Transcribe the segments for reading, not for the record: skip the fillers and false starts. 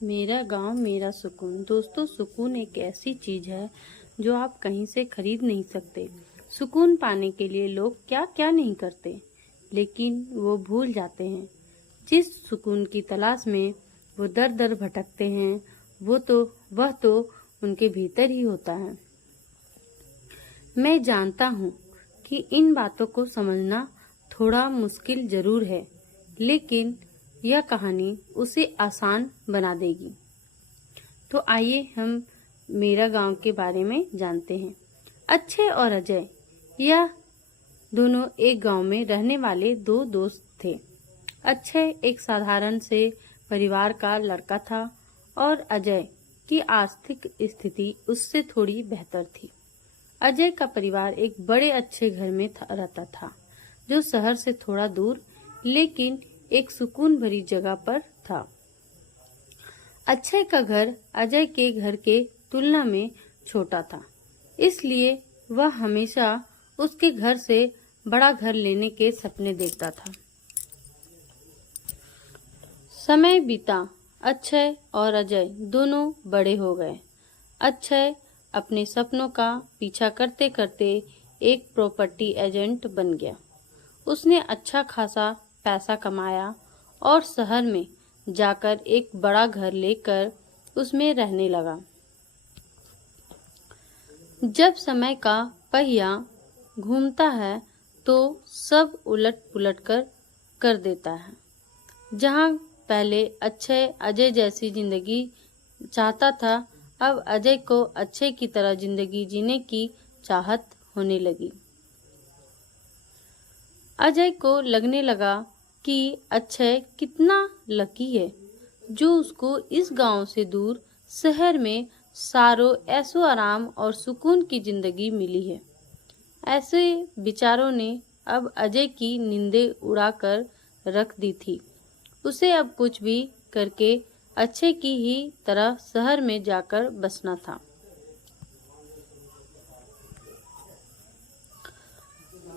मेरा गांव मेरा सुकून। दोस्तों, सुकून एक ऐसी चीज है जो आप कहीं से खरीद नहीं सकते। सुकून पाने के लिए लोग क्या क्या नहीं करते, लेकिन वो भूल जाते हैं। जिस सुकून की तलाश में वो दर दर भटकते हैं, वह तो उनके भीतर ही होता है। मैं जानता हूँ कि इन बातों को समझना थोड़ा मुश्किल जरूर है, लेकिन यह कहानी उसे आसान बना देगी। तो आइए हम मेरा गांव के बारे में जानते हैं। अक्षय और अजय, यह दोनों एक गांव में रहने वाले दो दोस्त थे। अक्षय एक साधारण से परिवार का लड़का था और अजय की आर्थिक स्थिति उससे थोड़ी बेहतर थी। अजय का परिवार एक बड़े अच्छे घर में रहता था, जो शहर से थोड़ा दूर लेकिन एक सुकून भरी जगह पर था। अक्षय का घर अजय के घर के तुलना में छोटा था, इसलिए वह हमेशा उसके घर से बड़ा घर लेने के सपने देखता था। समय बीता, अक्षय और अजय दोनों बड़े हो गए। अक्षय अपने सपनों का पीछा करते करते एक प्रॉपर्टी एजेंट बन गया। उसने अच्छा खासा पैसा कमाया और शहर में जाकर एक बड़ा घर लेकर उसमें रहने लगा। जब समय का पहिया घूमता है तो सब उलट पुलट कर देता है। जहां पहले अक्षय अजय जैसी जिंदगी चाहता था, अब अजय को अक्षय की तरह जिंदगी जीने की चाहत होने लगी। अजय को लगने लगा कि अक्षय कितना लकी है जो उसको इस गांव से दूर शहर में सारों ऐशो आराम और सुकून की जिंदगी मिली है। ऐसे विचारों ने अब अजय की नींदें उड़ाकर रख दी थी। उसे अब कुछ भी करके अक्षय की ही तरह शहर में जाकर बसना था।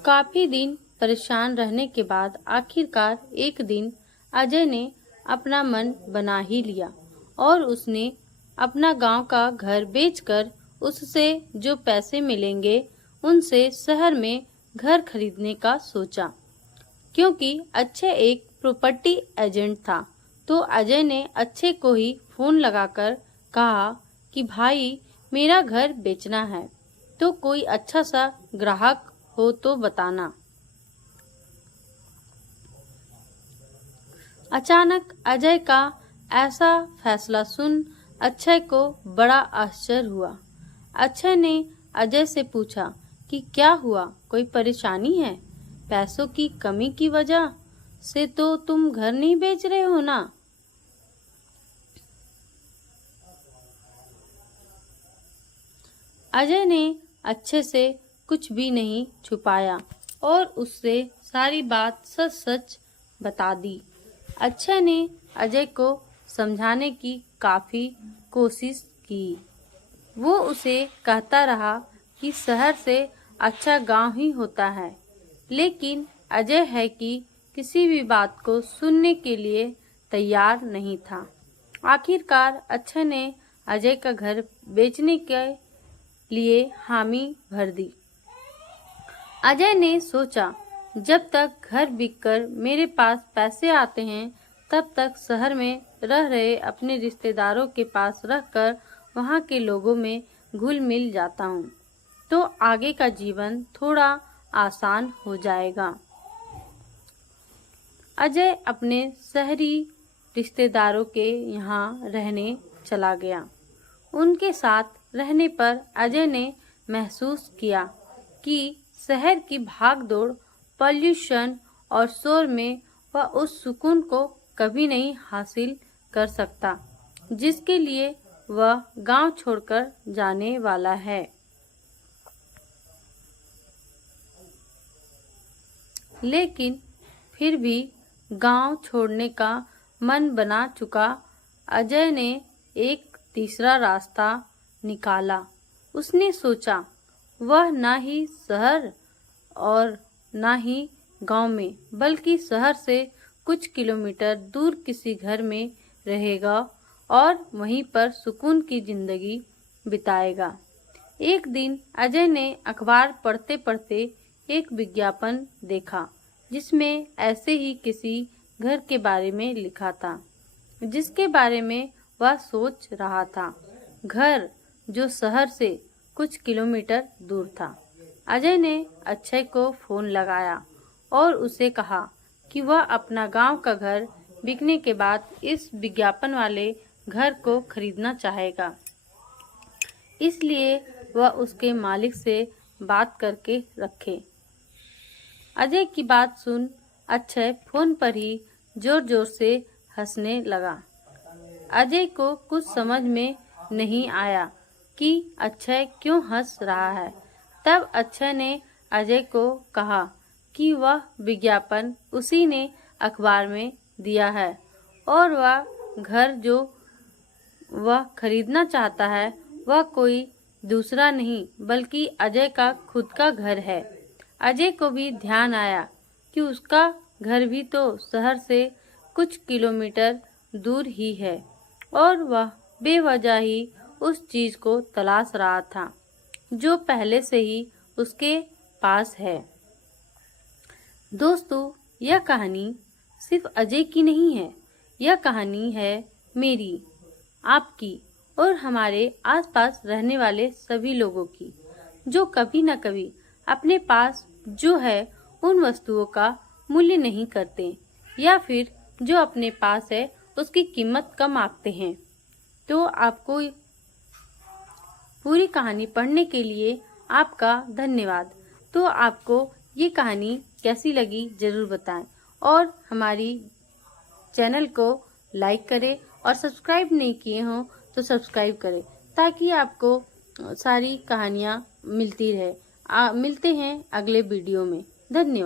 काफी दिन परेशान रहने के बाद आखिरकार एक दिन अजय ने अपना मन बना ही लिया और उसने अपना गांव का घर बेचकर उससे जो पैसे मिलेंगे उनसे शहर में घर खरीदने का सोचा। क्योंकि अक्षय एक प्रॉपर्टी एजेंट था, तो अजय ने अक्षय को ही फोन लगाकर कहा कि भाई, मेरा घर बेचना है, तो कोई अच्छा सा ग्राहक हो तो बताना। अचानक अजय का ऐसा फैसला सुन अक्षय को बड़ा आश्चर्य हुआ। अक्षय ने अजय से पूछा कि क्या हुआ, कोई परेशानी है? पैसों की कमी की वजह से तो तुम घर नहीं बेच रहे हो ना? अजय ने अक्षय से कुछ भी नहीं छुपाया और उससे सारी बात सच सच बता दी। अक्षय ने अजय को समझाने की काफी कोशिश की। वो उसे कहता रहा कि शहर से अच्छा गांव ही होता है, लेकिन अजय है कि किसी भी बात को सुनने के लिए तैयार नहीं था। आखिरकार अक्षय ने अजय का घर बेचने के लिए हामी भर दी। अजय ने सोचा, जब तक घर बिककर मेरे पास पैसे आते हैं, तब तक शहर में रह रहे अपने रिश्तेदारों के पास रहकर वहाँ के लोगों में घुल मिल जाता हूँ, तो आगे का जीवन थोड़ा आसान हो जाएगा। अजय अपने शहरी रिश्तेदारों के यहाँ रहने चला गया। उनके साथ रहने पर अजय ने महसूस किया कि शहर की भागदौड़, पॉल्यूशन और शोर में वह उस सुकून को कभी नहीं हासिल कर सकता जिसके लिए वह गांव छोड़कर जाने वाला है। लेकिन फिर भी गांव छोड़ने का मन बना चुका अजय ने एक तीसरा रास्ता निकाला। उसने सोचा, वह ना ही शहर और ना ही गांव में, बल्कि शहर से कुछ किलोमीटर दूर किसी घर में रहेगा और वहीं पर सुकून की जिंदगी बिताएगा। एक दिन अजय ने अखबार पढ़ते पढ़ते एक विज्ञापन देखा जिसमें ऐसे ही किसी घर के बारे में लिखा था जिसके बारे में वह सोच रहा था, घर जो शहर से कुछ किलोमीटर दूर था। अजय ने अक्षय को फोन लगाया और उसे कहा कि वह अपना गांव का घर बिकने के बाद इस विज्ञापन वाले घर को खरीदना चाहेगा, इसलिए वह उसके मालिक से बात करके रखे। अजय की बात सुन अक्षय फोन पर ही जोर जोर से हंसने लगा। अजय को कुछ समझ में नहीं आया कि अक्षय क्यों हंस रहा है। तब अक्षय ने अजय को कहा कि वह विज्ञापन उसी ने अखबार में दिया है और वह घर जो वह खरीदना चाहता है वह कोई दूसरा नहीं बल्कि अजय का खुद का घर है। अजय को भी ध्यान आया कि उसका घर भी तो शहर से कुछ किलोमीटर दूर ही है और वह बेवजह ही उस चीज को तलाश रहा था जो पहले से ही उसके पास है। दोस्तों, यह कहानी सिर्फ अजय की नहीं है, यह कहानी है मेरी, आपकी और हमारे आसपास रहने वाले सभी लोगों की, जो कभी न कभी अपने पास जो है उन वस्तुओं का मूल्य नहीं करते या फिर जो अपने पास है उसकी कीमत कम आंकते हैं। तो आपको पूरी कहानी पढ़ने के लिए आपका धन्यवाद। तो आपको ये कहानी कैसी लगी जरूर बताएं और हमारी चैनल को लाइक करें और सब्सक्राइब नहीं किए हों तो सब्सक्राइब करें ताकि आपको सारी कहानियाँ मिलती रहे। मिलते हैं अगले वीडियो में। धन्यवाद।